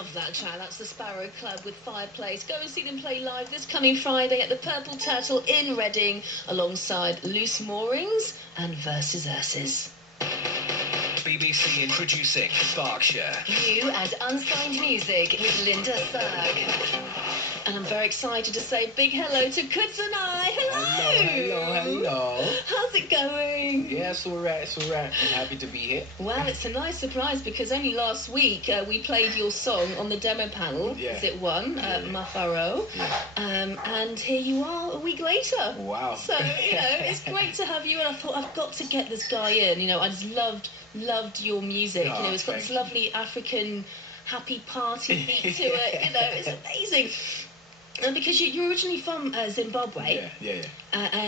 love that track. That's the Sparrow Club with Fireplace. Go and see them play live this coming Friday at the Purple Turtle in Reading, alongside Loose Moorings and Versus Urses. BBC introducing Berkshire. New and unsigned music with LindaSerck. And I'm very excited to say big hello to Kudzanai. Hello. How's it going? Yeah, it's alright, I'm happy to be here. Well, it's a nice surprise because only last week we played your song on the demo panel. Yeah. Is it one? Mafaro. Yeah. And here you are a week later. Wow. So, it's great to have you, and I thought I've got to get this guy in. I just loved your music. Oh, It's got this lovely African happy party beat to it. It's amazing. And because you're originally from Zimbabwe. Yeah.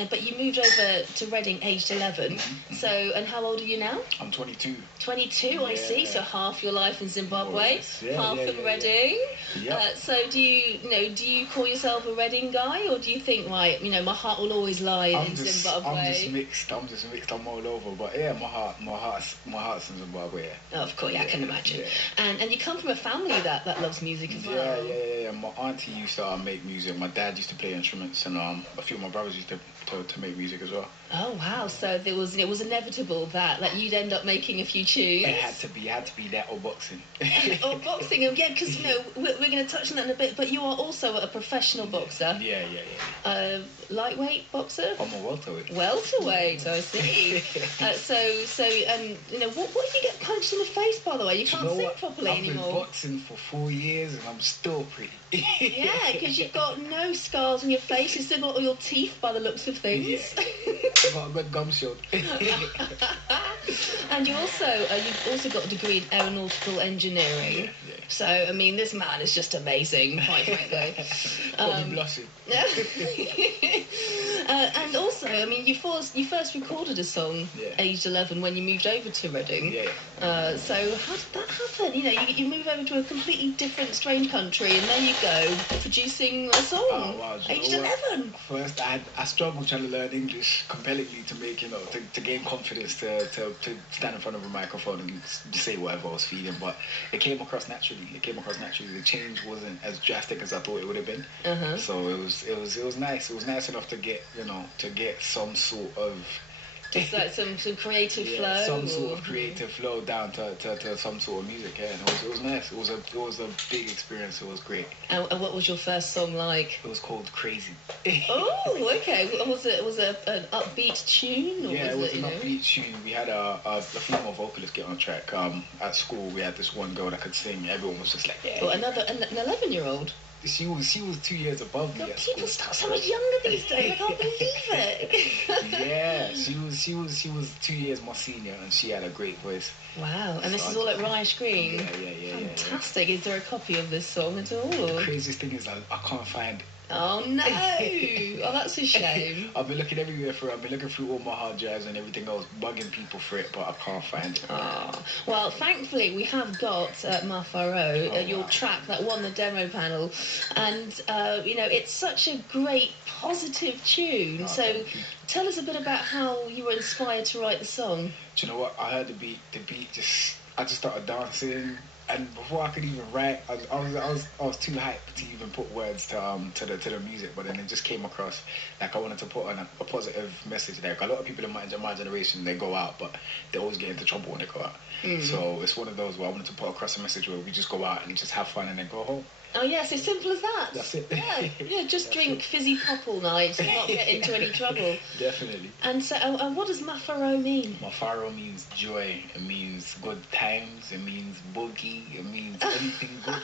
But you moved over to Reading aged 11. Mm-hmm. So, and how old are you now? I'm 22. 22, I see. So half your life in Zimbabwe, half in Reading. Yep. So do you call yourself a Reading guy, or do you think, right, my heart will always lie in Zimbabwe? I'm just mixed. I'm all over. But yeah, my heart's in Zimbabwe. Yeah. Oh, of course, I can imagine. Yeah. And you come from a family that loves music as well. Yeah. My auntie used to make music. My dad used to play instruments, and a few of my brothers used to make music as well. Oh wow! So it was inevitable that you'd end up making a few tunes. It had to be that or boxing. Or boxing, yeah, because we're going to touch on that in a bit. But you are also a professional boxer. Yeah. Lightweight boxer. I'm a welterweight. Welterweight, I see. So what if you get punched in the face? By the way, you can't think properly anymore. I've been boxing for 4 years and I'm still pretty. Yeah, because you've got no scars on your face. You've still got all your teeth by the looks of things. Yeah. I've got a good gum shield. And you've also got a degree in aeronautical engineering. Yeah. So this man is just amazing, quite frankly. Got me blushing. And also, you first recorded a song aged 11 when you moved over to Reading. Yeah. So how did that happen? You move over to a completely different, strange country, and there you go, producing a song. Oh, wow. Aged 11. First, I struggled trying to learn English compellingly to make, to gain confidence to stand in front of a microphone and say whatever I was feeling. But it came across naturally. The change wasn't as drastic as I thought it would have been. So it was nice. It was nice enough to get some sort of just like some creative flow. Some sort of creative flow down to some sort of music. Yeah, and it was nice. It was a big experience. It was great. And what was your first song like? It was called Crazy. Oh, okay. Was it an upbeat tune? Or Yeah, it was an upbeat tune. We had a female vocalist get on track. At school, we had this one girl that could sing. Everyone was just like, yeah. Well, an 11-year-old. She was 2 years above me. People start so much younger these days. I can't believe it. Yeah, she was 2 years more senior, and she had a great voice. Wow, and this is all at Rice Green. Yeah. Fantastic. Is there a copy of this song at all? The craziest thing is I can't find it. Oh no! Oh, that's a shame. I've been looking everywhere for it. I've been looking through all my hard drives and everything else, bugging people for it, but I can't find it. Oh. Well, thankfully we have got Mafaro, your track that won the demo panel, and it's such a great positive tune. So tell us a bit about how you were inspired to write the song. Do you know what? I heard the beat I just started dancing. And before I could even write, I was too hyped to even put words to the music. But then it just came across like I wanted to put on a positive message. Like a lot of people in my generation, they go out, but they always get into trouble when they go out. So it's one of those where I wanted to put across a message where we just go out and just have fun and then go home. Oh yes, it's simple as that. That's it. Yeah. Just drink fizzy pop all night and not get into any trouble. Definitely. And so, what does Mafaro mean? Mafaro means joy. It means good times. It means boogie. It means anything good.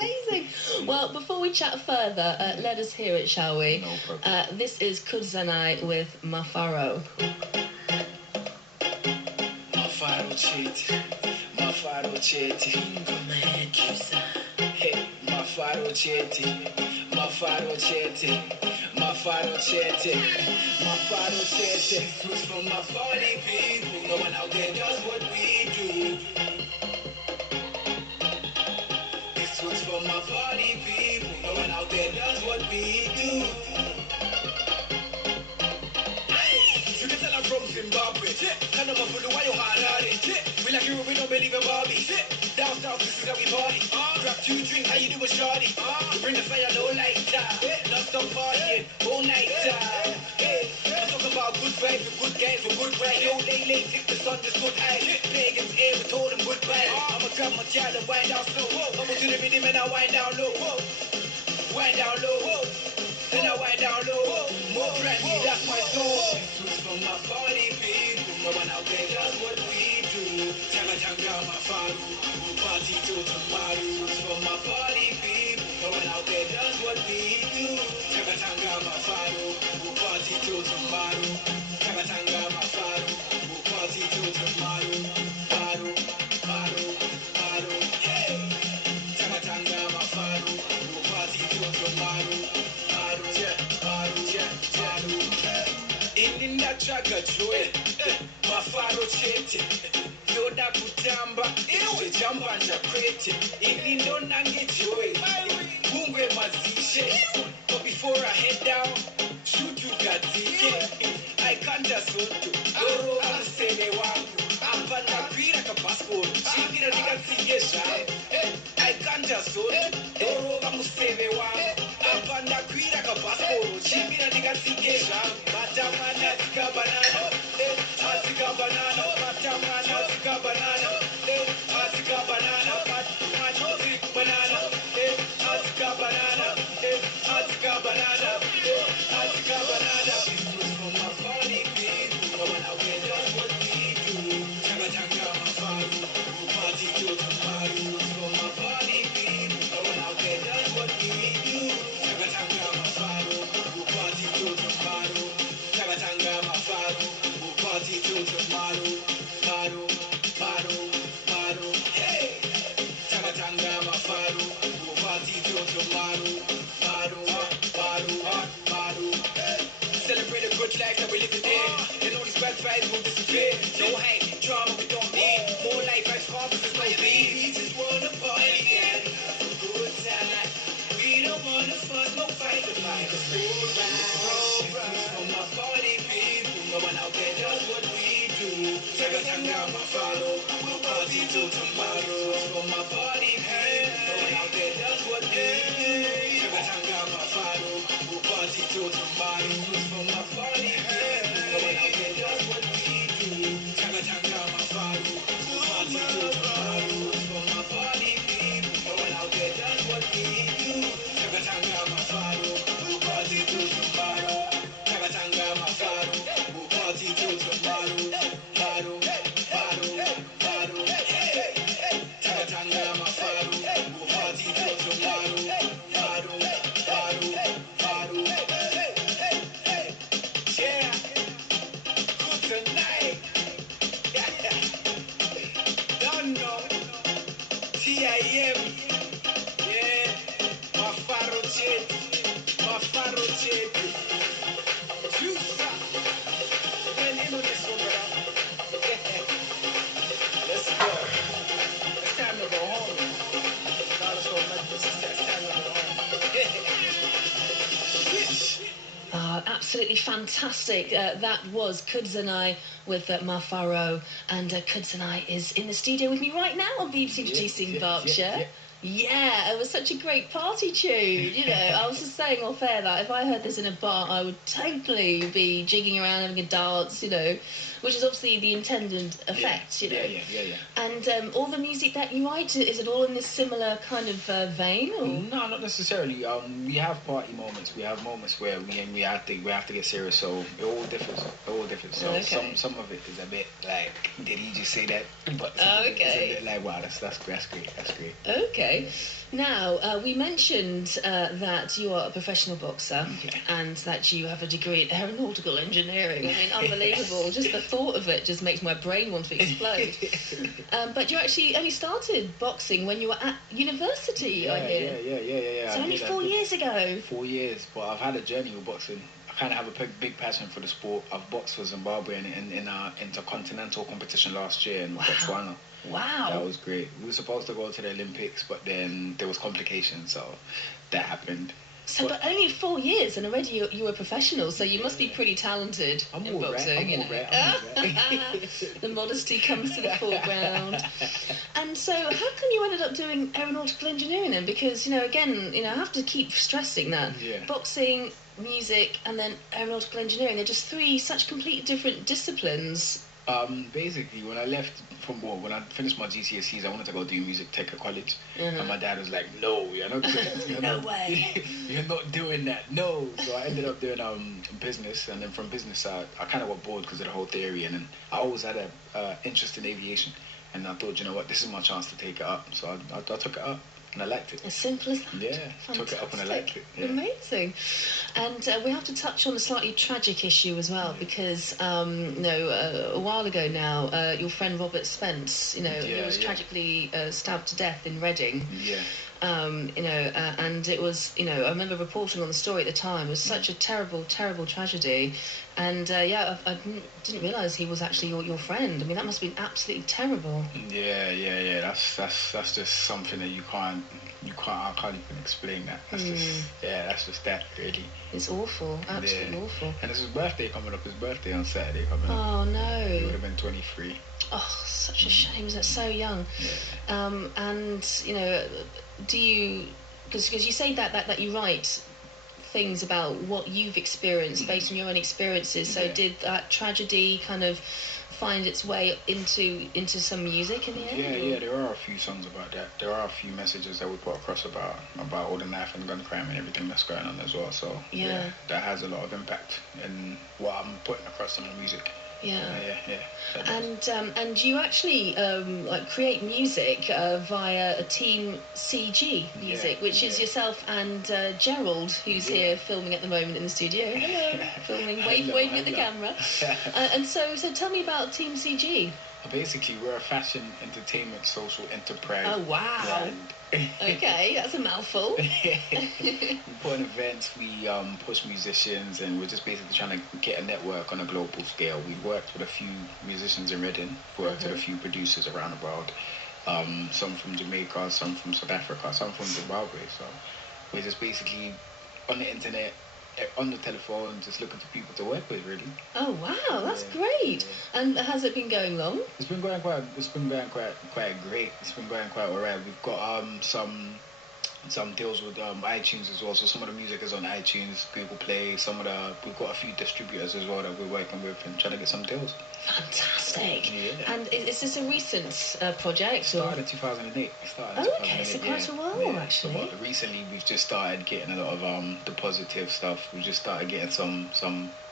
Amazing. Well, before we chat further, let us hear it, shall we? No problem. This is Kudzanai with Mafaro. Mafaro cheat. Mafaro cheat. Mafaro cheti, Mafaro cheti, Mafaro cheti, Mafaro cheti. This was for my party people. No one out there does what we do. This was for my party people. No one out there does what we do. You can tell I'm from Zimbabwe. Kind of a fool why you hard. We like you, we don't believe in Bobby. Down south. is how we party. Grab 2 drinks, how you doing, shawty? Bring the fire, no lighter. Non-stop partying, all night. I'm talking about good vibes, with good guys, with good ride. Yo, late, take the sun, just good eye. Pagans air, we told them goodbye. I'ma grab my child and wind down slow. I'ma do the rhythm and I wind down low. Wind down low. Then I wind down low. moreBrandy, that's my soul. Tunes from my body, people. Going out there, that's what we do. Tanga mafaro, we'll party till tomorrow. Tunes from my body, people. Going out there, that's what we do. Tanga mafaro, we'll party till tomorrow. Tanga mafaro, we'll party till tomorrow. Faro, yeah. Tanga mafaro, we'll party till tomorrow. Ininda chaga joy, mafaro chete, yoda kutamba, jamba nja krete, inindo nange joy, bungwe mazishe, but before I head down, shoot you gatike, I can't just doro amseme wangu, apanda pira ka passport, shikira diga tigesha, I can't just doro amseme wangu, apanda pira ka passport, shikira diga tigesha, matamana tika banana, atika banana, matamana tika banana, atika banana, matamana tika banana, atika banana, atika banana, atika banana. From my body, people, going out there, that's what we do. Tanga mafaro, we'll party till tomorrow. From my body, people, going out there, that's what we do. Tanga mafaro, we'll party till tomorrow. Tanga mafaro, we'll party till tomorrow. Faro, hey. Tanga mafaro, we'll party till tomorrow. Faro, hey. Celebrate a good life that we're living in. And all these bad vibes will disappear. No hate, drama we don't need. More life, life's confidence, no bleed. We just wanna party, yeah. Good time. We don't wanna fuss, no fight the fight. From my party, people. Going out there, that's what we do. Tanga mafaro, we'll party till tomorrow. From my party, people. Going out there, that's what we do. Tanga mafaro, we'll party till tomorrow. From my party, people. Going out there, that's what we do. Tanga mafaro, we'll party till tomorrow. From my party, people. Going out there, that's what we do. Tanga mafaro, we'll party till tomorrow. Tanga mafaro, we'll party till tomorrow. Faro, hey. Tanga mafaro, we'll party till tomorrow. Faro, hey. Yeah, Kudzanai. Don't know. TIM. Yeah, mafaro chete. Juice. Man, you know this one, brother. Let's go. It's time to go home. Now let's go make this. It's time to go home. Absolutely fantastic. That was Kudzanai with mafaro, and Kudzanai is in the studio with me right now on BBC Producing Berkshire. Yeah, it was such a great party tune. You know, I was just saying off air that if I heard this in a bar, I would totally be jigging around having a dance, you know, which is obviously the intended effect, you know. Yeah. And all the music that you write, is it all in this similar kind of vein? Or? No, not necessarily. We have party moments. We have moments where we have to get serious. So it all differs. So Okay. some of it is a bit like, did he just say that? But Okay. it's a bit like, wow, that's great. Okay. Now, we mentioned that you are a professional boxer and that you have a degree in aeronautical engineering. I mean, unbelievable. Just the thought of it just makes my brain want to explode. But you actually only started boxing when you were at university, I hear. Yeah. So only 4 years ago. 4 years, but I've had a journey with boxing. I kind of have a big passion for the sport. I've boxed for Zimbabwe in our intercontinental competition last year in Botswana. Wow. That was great. We were supposed to go to the Olympics, but then there was complications, so that happened. So, but only 4 years, and already you were a professional, so you must be pretty talented in boxing. The modesty comes to the foreground. And so, how come you ended up doing aeronautical engineering then? Because, again, I have to keep stressing that. Boxing, music, and then aeronautical engineering, they're just 3 such completely different disciplines. Basically, when I finished my GCSEs, I wanted to go do music tech at college, and my dad was like, "No, you're not doing, no way, you're not doing that, no." So I ended up doing business, and then from business, I kind of got bored because of the whole theory, and then I always had a interest in aviation, and I thought, you know what, this is my chance to take it up, so I took it up. And I liked it. As simple as that. Yeah, fantastic. Took it up and I liked it. Yeah. Amazing. And we have to touch on a slightly tragic issue as well, because a while ago now, your friend Robert Spence, he was tragically stabbed to death in Reading. Yeah. And it was, I remember reporting on the story at the time. It was such a terrible, terrible tragedy. And I didn't realise he was actually your friend. I mean, that must have been absolutely terrible. Yeah. That's just something that I can't even explain that. That's just that, really. It's awful, absolutely awful. And it's his birthday coming up. His birthday on Saturday coming up. Oh no. He would have been 23. Oh, such a shame. Isn't it? So young. Yeah. And do you? Because you say that you write things about what you've experienced based on your own experiences. So did that tragedy kind of find its way into some music in the end? Yeah, there are a few songs about that. There are a few messages that we put across about all the knife and gun crime and everything that's going on as well. So that has a lot of impact in what I'm putting across in the music. Yeah. And you actually create music via a teamceegee music, which is yourself and Gerald, who's here filming at the moment in the studio. Hello, filming, waving at the camera. And so tell me about teamceegee. Basically, we're a fashion, entertainment, social enterprise. Oh wow! Okay, that's a mouthful. We put on events, we push musicians, and we're just basically trying to get a network on a global scale. We've worked with a few musicians in Reading, worked with a few producers around the world, some from Jamaica, some from South Africa, some from Zimbabwe. So we're just basically on the internet, on the telephone, just looking for people to work with, really. Oh wow, that's great. And has it been going long? It's been going quite great. It's been going quite alright. We've got some deals with iTunes as well. So some of the music is on iTunes, Google Play. We've got a few distributors as well that we're working with and trying to get some deals. Fantastic. Yeah. And is this a recent project? Started in 2008. Okay, so quite a while actually. So recently we've just started getting a lot of the positive stuff. We just started getting some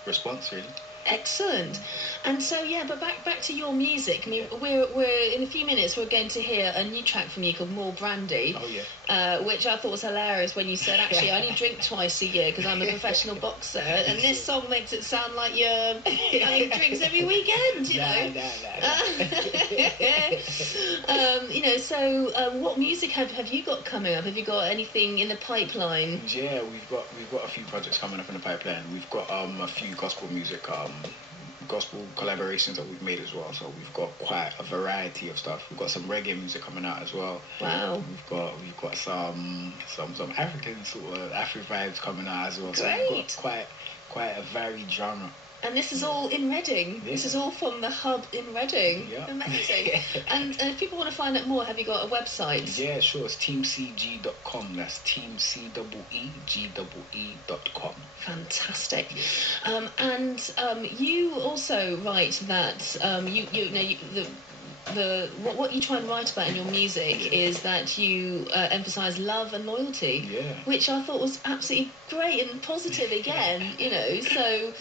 response, really. Excellent. And so but back to your music. I mean, we're in a few minutes we're going to hear a new track from you called moreBrandy. Oh yeah. Which I thought was hilarious when you said, actually, I only drink twice a year because I'm a professional boxer, and this song makes it sound like you're having drinks every weekend. So what music have you got coming up? Have you got anything in the pipeline? Yeah, we've got a few projects coming up in the pipeline. We've got a few gospel music, gospel collaborations that we've made as well. So we've got quite a variety of stuff. We've got some reggae music coming out as well. Wow. We've got some African sort of Afro vibes coming out as well. So Great. we've got quite a varied genre. And this is all in Reading. Yeah. This is all from the hub in Reading. Yeah. Amazing. And if people want to find out more, have you got a website? Yeah, sure. It's teamceegee.com. That's teamceegee.com. Fantastic. And you also write that what you try and write about in your music is that you emphasise love and loyalty, which I thought was absolutely great and positive again. So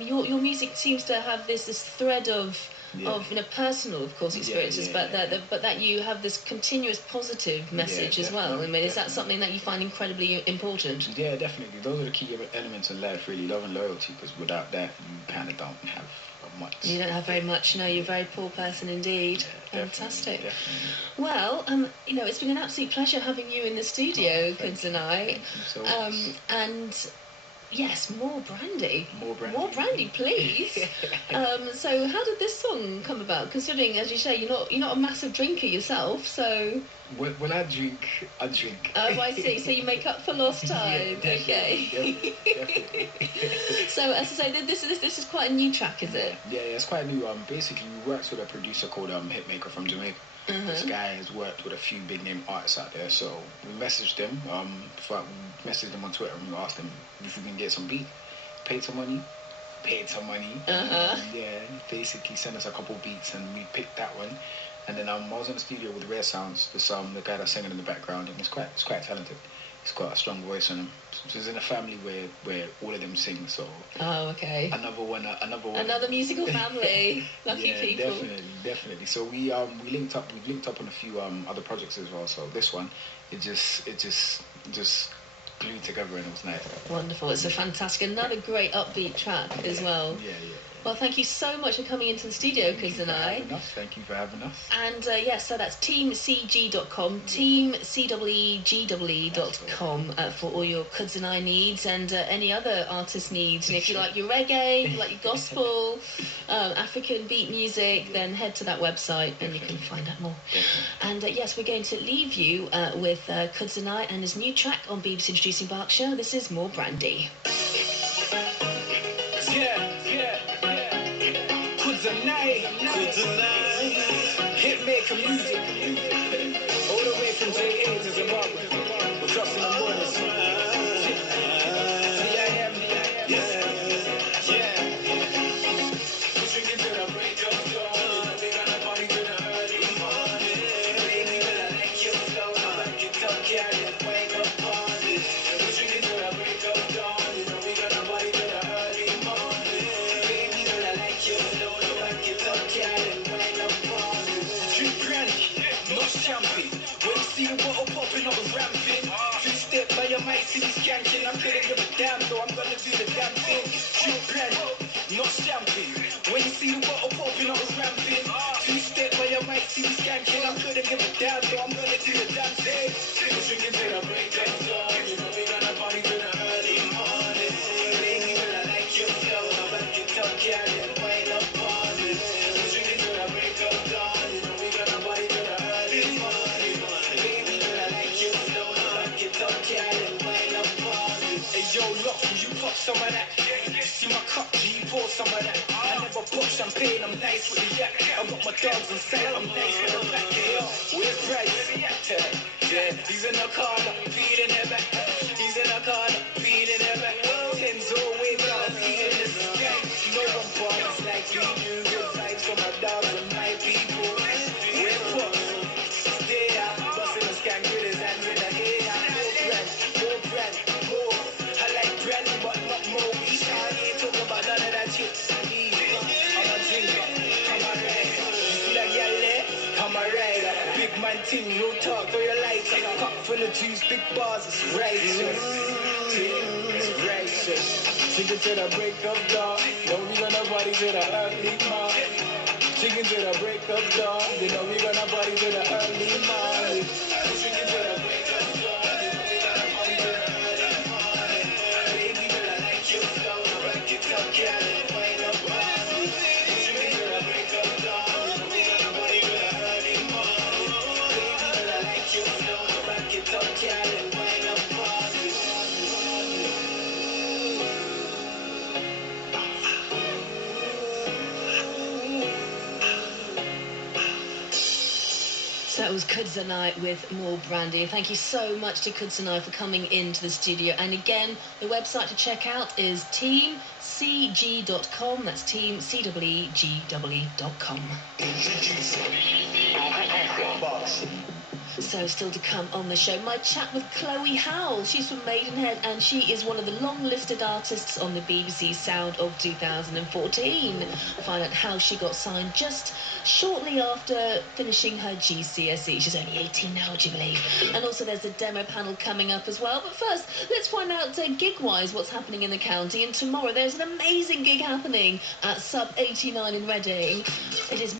your music seems to have this thread of personal, of course, experiences, but that you have this continuous positive message as well. I mean, is that something that you find incredibly important? Yeah, definitely. Those are the key elements in life, really, love and loyalty, because without that, you kind of don't have much. You don't have very much. No, you're a very poor person indeed. Yeah, fantastic. Definitely. Well, it's been an absolute pleasure having you in the studio, Kudzanai. So and Yes, more brandy. More brandy. More brandy, please. So how did this song come about? Considering, as you say, you're not a massive drinker yourself, so. When I drink, I drink. Oh, I see. So you make up for lost time. Yeah, Okay. definitely. So as I say, this is quite a new track, is it? Yeah, it's quite new. Basically, we worked with a producer called Hitmaker from Jamaica. This guy has worked with a few big name artists out there, so we messaged him. We messaged him on Twitter and we asked him if we can get some beat. Paid some money. Yeah, basically sent us a couple beats and we picked that one. And then I was in the studio with Rare Sounds, the guy that's singing in the background, and he's quite talented. He's got a strong voice in him. So he's in a family where all of them sing. So okay. Another musical family. Lucky yeah, people. Definitely. So we linked up. We've linked up on a few other projects as well. So this one, it just glued together and it was nice. Wonderful. It's a fantastic, another great upbeat track as well. Yeah. Well, thank you so much for coming into the studio, Kudzanai. Thank you for having us. And yes, so that's teamceegee.com, teamceegee.com for all your Kudzanai needs and any other artist needs. And if you like your reggae, if you like your gospel, African beat music, then head to that website and you can find out more. And yes, we're going to leave you with Kudzanai and his new track on BBC Introducing Berkshire. This is More Brandy. Kudzanai, Hitmaker music, all the way from JA to Zimbabwe. We're dropping the mornings. CIM, yeah. We're drinking till the break of dawn. We're gonna party till the early morning. Baby, I like your flow. I like your talk, yeah, just wake up on it. We're drinking till the break of dawn. You know we're gonna party till the early morning. Baby, I like your flow. No champagne. When you see the bottle popping up and ramping, two-step by your mic, see me skanking. I couldn't give a damn, though I'm gonna do the damn thing. True brand, not champagne. When you see the bottle popping up and ramping, two-step by your mic, see me skanking. I couldn't give a damn, though I'm gonna do the damn thing. We're drinking till the break of dawn. You know we gonna party till the early morning. Baby, I like your flow. I like your talk, yeah, then wind up on it. We're drinking till the break of dawn. You know we gonna party till the early morning. Baby, I like your flow. I like your talk, yeah, then wind up on it. Hey, yo, look, will you pop some of that? See my cup, do you pour some of that? I never pop champagne, I'm nice with the yak. I got my dogs inside, I'm nice with the back. Where's Bryce? Yeah, he's in the car, feeding their back. He's in the car, feeding their back. Tens always got feeding the sky. No one bombs like we do. Good vibes from my dogs and my people. We're pop, stay out, busting the skank with his hands in the air. More brand, more. I like brandy, but not more. We ain't talking about none of that shit. I'm a drinker, I'm a rider. You see that girl there? I'm a rider. Big man ting, no talk, do you like it? Cup full of juice, big bars, it's righteous. It's righteous. Chicken to the break of dawn. Know we gonna party to the early morning. Chicken to the break of dawn. You know we gonna party to the early morning. Chicken to the break of dawn. You know we gonna party to the early morning. Baby, I like your flow. I like your talk, yeah, then wind up on it. Chicken to the break of dawn. You know we gonna party to the early morning. Baby, I like your flow. I like your talk, yeah, then wind up on it. So that was Kudzanai with More Brandy. Thank you so much to Kudzanai for coming into the studio. And again, the website to check out is teamceegee.com. That's teamceegee.com. So still to come on the show, my chat with Chloe Howell. She's from Maidenhead and she is one of the long-listed artists on the BBC Sound of 2014. Find out how she got signed just shortly after finishing her GCSE. She's only 18 now, would you believe? And also there's a demo panel coming up as well. But first, let's find out gig-wise what's happening in the county. And tomorrow there's an amazing gig happening at Sub 89 in Reading. It is